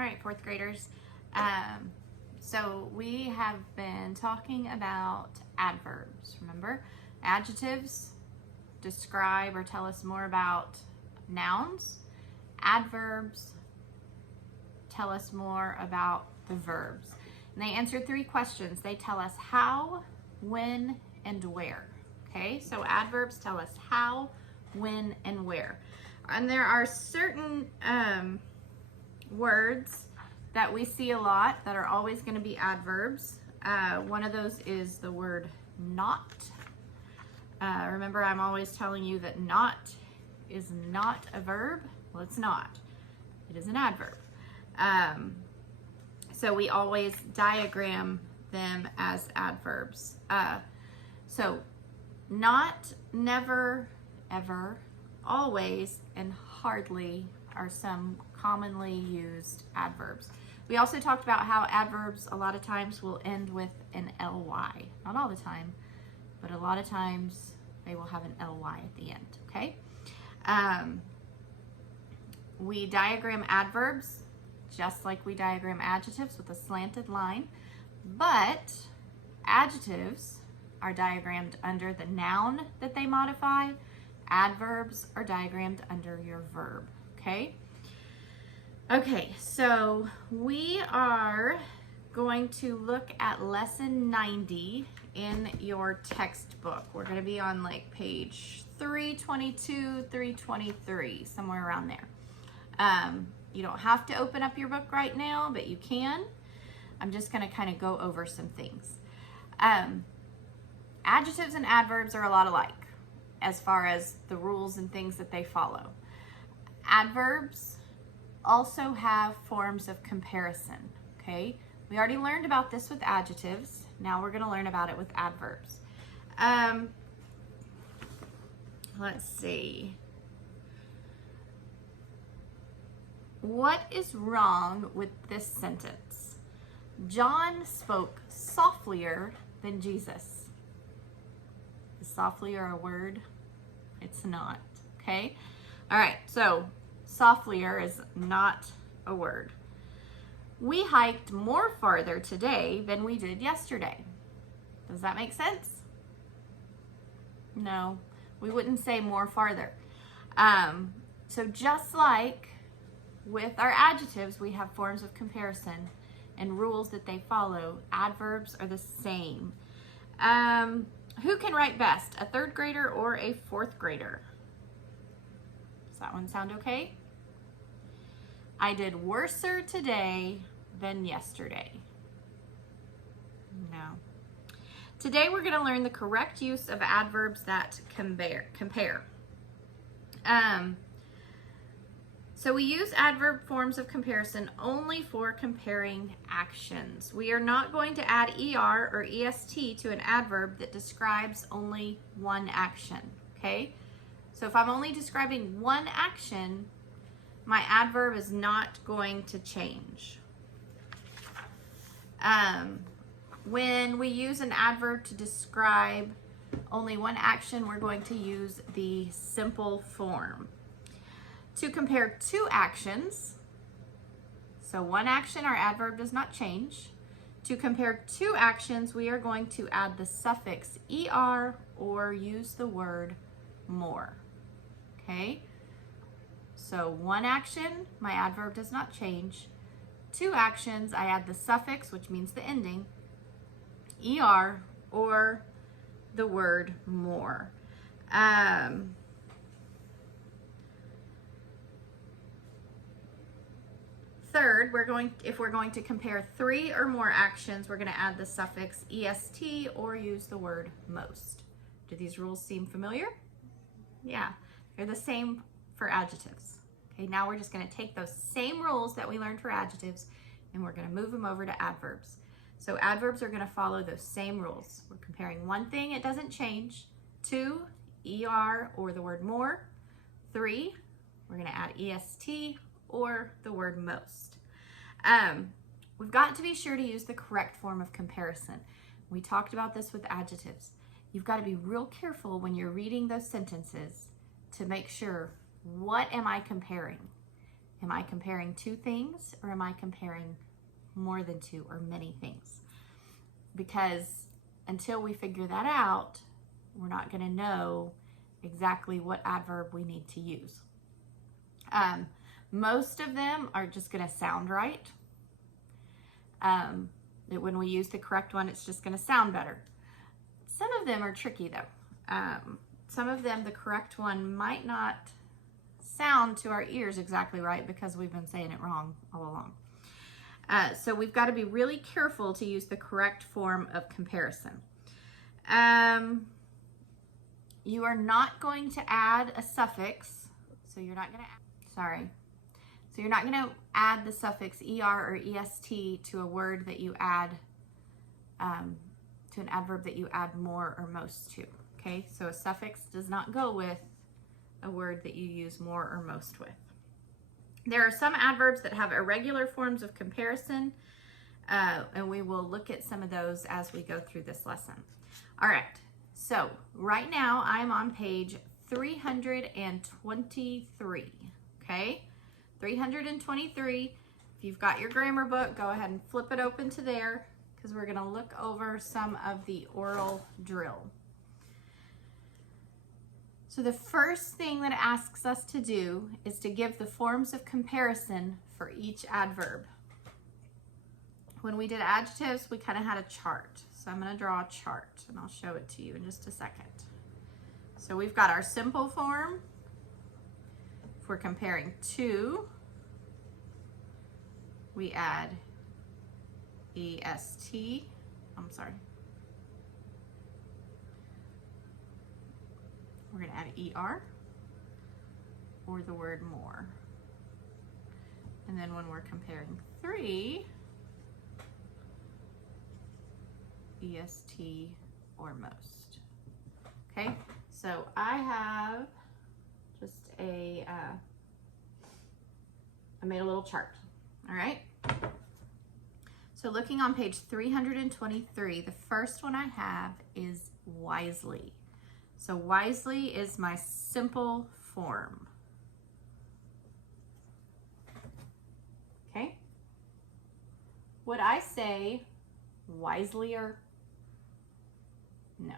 All right, fourth graders. So we have been talking about adverbs, remember? Adjectives describe or tell us more about nouns. Adverbs tell us more about the verbs. And they answer 3 questions. They tell us how, when, and where. Okay, so adverbs tell us how, when, and where. And there are certain words that we see a lot that are always going to be adverbs. One of those is the word not. Remember, I'm always telling you that not is not a verb. Well, it's not. It is an adverb. So we always diagram them as adverbs. So not, never, ever, always, and hardly are some commonly used adverbs. We also talked about how adverbs a lot of times will end with an ly. Not all the time, but a lot of times they will have an ly at the end, okay? We diagram adverbs just like we diagram adjectives with a slanted line, but adjectives are diagrammed under the noun that they modify. Adverbs are diagrammed under your verb, okay? Okay, so we are going to look at lesson 90 in your textbook. We're going to be on like page 322, 323, somewhere around there. You don't have to open up your book right now, but you can. I'm just going to kind of go over some things. Adjectives and adverbs are a lot alike as far as the rules and things that they follow. Adverbs also have forms of comparison, okay? We already learned about this with adjectives. Now we're going to learn about it with adverbs. Let's see. What is wrong with this sentence? John spoke softlier than Jesus. Is softlier a word? It's not, okay? All right, so softlier is not a word. We hiked more farther today than we did yesterday. Does that make sense? No, we wouldn't say more farther. So just like with our adjectives, we have forms of comparison and rules that they follow. Adverbs are the same. Who can write best, a 3rd grader or a 4th grader? Does that one sound okay? I did worser today than yesterday. No. Today we're going to learn the correct use of adverbs that compare. So we use adverb forms of comparison only for comparing actions. We are not going to add ER or EST to an adverb that describes only one action, okay? So if I'm only describing one action, my adverb is not going to change. When we use an adverb to describe only one action, we're going to use the simple form. To compare 2 actions, so one action, our adverb does not change. To compare 2 actions, we are going to add the suffix ER or use the word more, okay? So one action, my adverb does not change. 2 actions, I add the suffix, which means the ending, ER or the word more. Third, if we're going to compare 3 or more actions, we're going to add the suffix EST or use the word most. Do these rules seem familiar? Yeah, they're the same for adjectives. Okay, now we're just going to take those same rules that we learned for adjectives and we're going to move them over to adverbs. So adverbs are going to follow those same rules. We're comparing 1 thing, it doesn't change. 2, ER or the word more. 3, we're going to add EST or the word most. We've got to be sure to use the correct form of comparison. We talked about this with adjectives. You've got to be real careful when you're reading those sentences to make sure, what am I comparing? Am I comparing two things, or am I comparing more than two or many things? Because until we figure that out, we're not going to know exactly what adverb we need to use. Most of them are just going to sound right. When we use the correct one, it's just going to sound better. Some of them are tricky though. Some of them, the correct one might not sound to our ears exactly right because we've been saying it wrong all along. So we've got to be really careful to use the correct form of comparison. You are not going to add a suffix, so you're not going to, so you're not going to add the suffix er or est to a word that you add, to an adverb that you add more or most to, okay? So a suffix does not go with a word that you use more or most with. There are some adverbs that have irregular forms of comparison, and we will look at some of those as we go through this lesson. All right, so right now I'm on page 323, okay? 323. If you've got your grammar book, go ahead and flip it open to there because we're gonna look over some of the oral drill. So the first thing that it asks us to do is to give the forms of comparison for each adverb. When we did adjectives, we kind of had a chart. So I'm going to draw a chart and I'll show it to you in just a second. So we've got our simple form. If we're comparing two, we add est. We're going to add er or the word more. And then when we're comparing three, est or most. Okay, so I have just I made a little chart. All right. So looking on page 323, the first one I have is wisely. So wisely is my simple form. Okay. Would I say wiselier? No.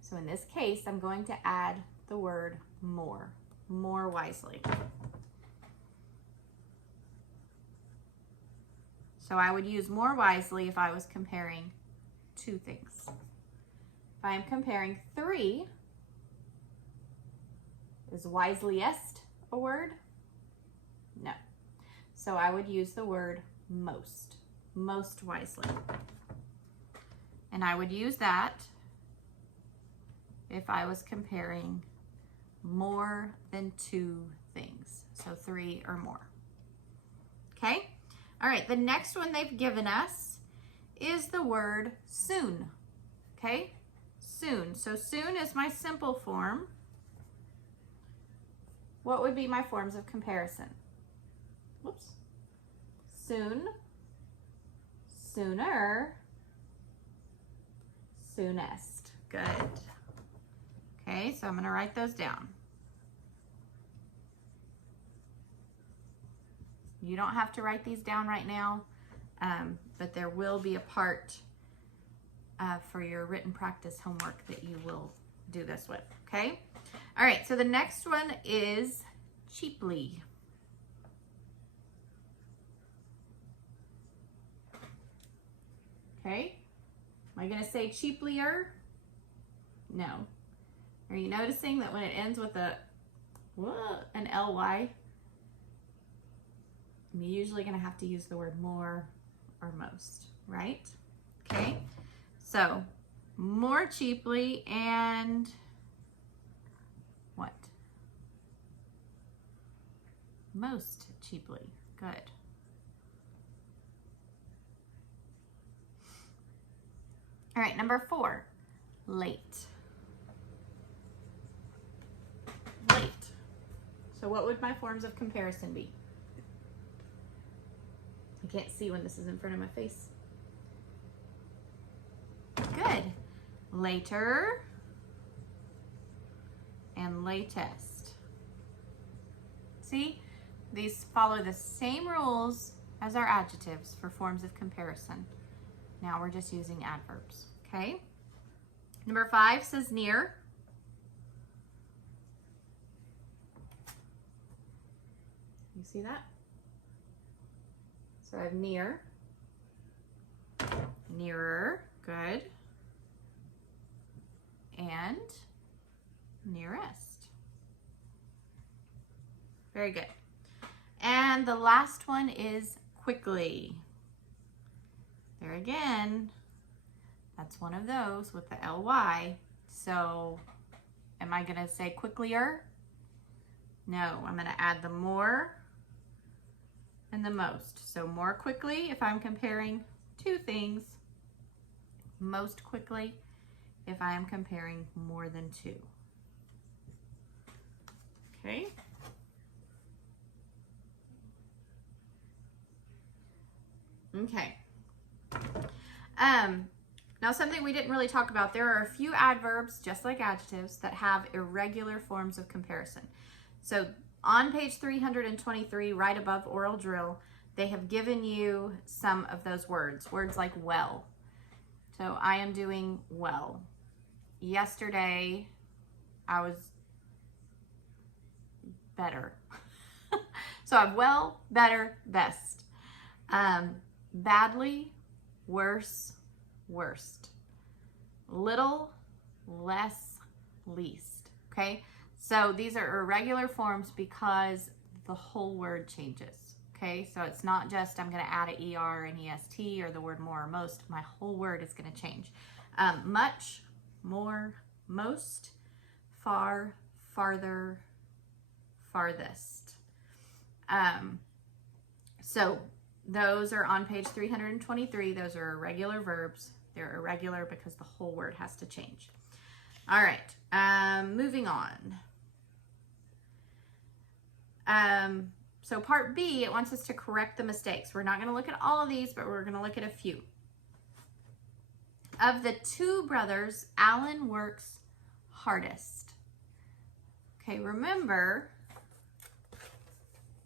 So in this case, I'm going to add the word more wisely. So I would use more wisely if I was comparing two things. If I am comparing three, is wiseliest a word? No. So I would use the word most wisely. And I would use that if I was comparing more than two things, so three or more. Okay? All right, the next one they've given us is the word soon. Okay? Soon. So soon is my simple form. What would be my forms of comparison? Whoops. Soon, sooner, soonest. Good. Okay, so I'm going to write those down. You don't have to write these down right now, but there will be a part for your written practice homework that you will do this with, okay? All right, so the next one is cheaply. Okay, am I going to say cheaplier? No. Are you noticing that when it ends with an ly, I'm usually going to have to use the word more or most, right? Okay, so more cheaply and what? Most cheaply. Good. All right, number 4, late. Late. So what would my forms of comparison be? I can't see when this is in front of my face. Good. Later and latest. See, These follow the same rules as our adjectives for forms of comparison. Now we're just using adverbs, okay? Number 5 says near. You see that? So I have near, nearer, good, and nearest. Very good. And the last one is quickly. There again, that's one of those with the ly. So am I gonna say quicklier? No, I'm gonna add the more and the most. So more quickly if I'm comparing two things, most quickly if I am comparing more than two. Okay. Okay. Now something we didn't really talk about, there are a few adverbs, just like adjectives, that have irregular forms of comparison. So on page 323, right above oral drill, they have given you some of those words like well. So I am doing well. Yesterday, I was better. So I have well, better, best. Badly, worse, worst. Little, less, least. Okay? So these are irregular forms because the whole word changes. Okay? So it's not just I'm going to add an ER and EST or the word more or most. My whole word is going to change. Much, more, most, far, farther, farthest. So those are on page 323. Those are irregular verbs. They're irregular because the whole word has to change. All right, moving on. So part B, it wants us to correct the mistakes. We're not going to look at all of these, but we're going to look at a few. Of the two brothers, Alan works hardest. Okay, remember,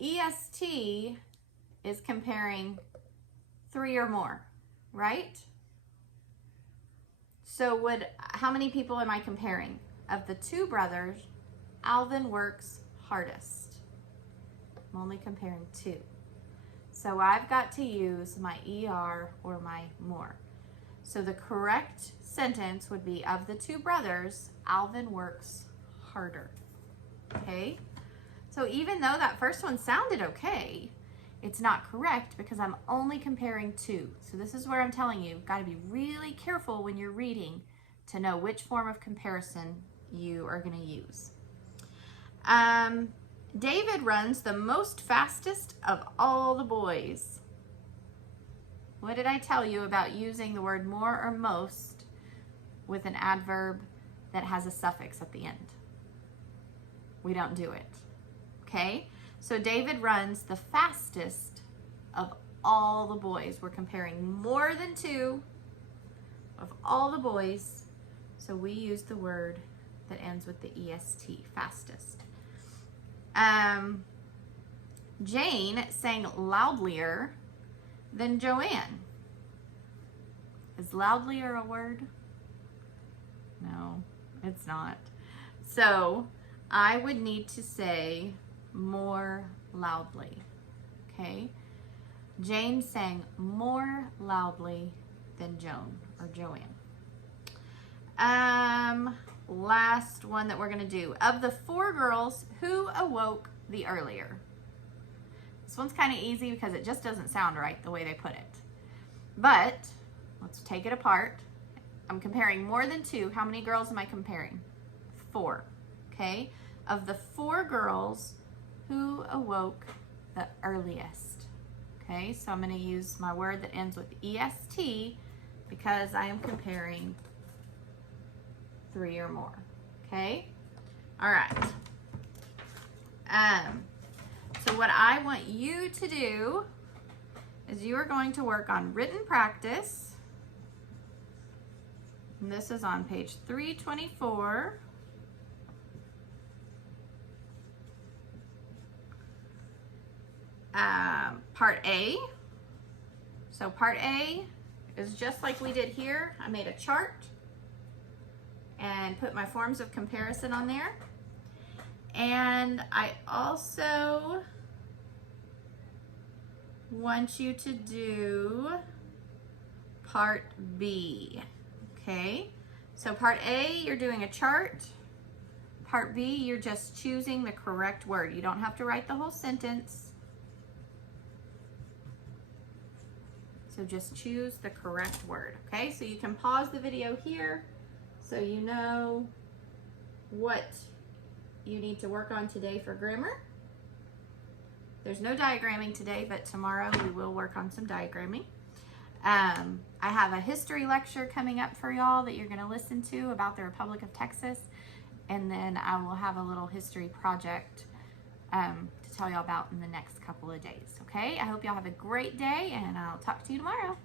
EST is comparing three or more, right? So how many people am I comparing? Of the two brothers, Alvin works hardest. I'm only comparing two. So I've got to use my ER or my more. So the correct sentence would be, of the two brothers, Alvin works harder. Okay? So even though that first one sounded okay, it's not correct because I'm only comparing two. So this is where I'm telling you, got to be really careful when you're reading to know which form of comparison you are going to use. David runs the most fastest of all the boys. What did I tell you about using the word more or most with an adverb that has a suffix at the end? We don't do it. Okay? So David runs the fastest of all the boys. We're comparing more than two of all the boys. So we use the word that ends with the EST, fastest. Jane sang loudlier than Joanne. Is loudlier a word? No, it's not. So I would need to say more loudly. Okay? Jane sang more loudly than Joan or Joanne. Last one that we're going to do. Of the four girls, who awoke the earlier? This one's kind of easy because it just doesn't sound right the way they put it. But let's take it apart. I'm comparing more than two. How many girls am I comparing? Four. Okay? Of the four girls, who awoke the earliest? Okay, so I'm going to use my word that ends with EST because I am comparing three or more. Okay? All right. So what I want you to do is you are going to work on written practice. And this is on page 324. Part A. So part A is just like we did here. I made a chart and put my forms of comparison on there. And I also want you to do part B, okay? So part A, you're doing a chart. Part B, you're just choosing the correct word. You don't have to write the whole sentence. So just choose the correct word, okay? So you can pause the video here so you know what you need to work on today for grammar. There's no diagramming today, but tomorrow we will work on some diagramming. I have a history lecture coming up for y'all that you're gonna listen to about the Republic of Texas. And then I will have a little history project to tell y'all about in the next couple of days, okay? I hope y'all have a great day, and I'll talk to you tomorrow.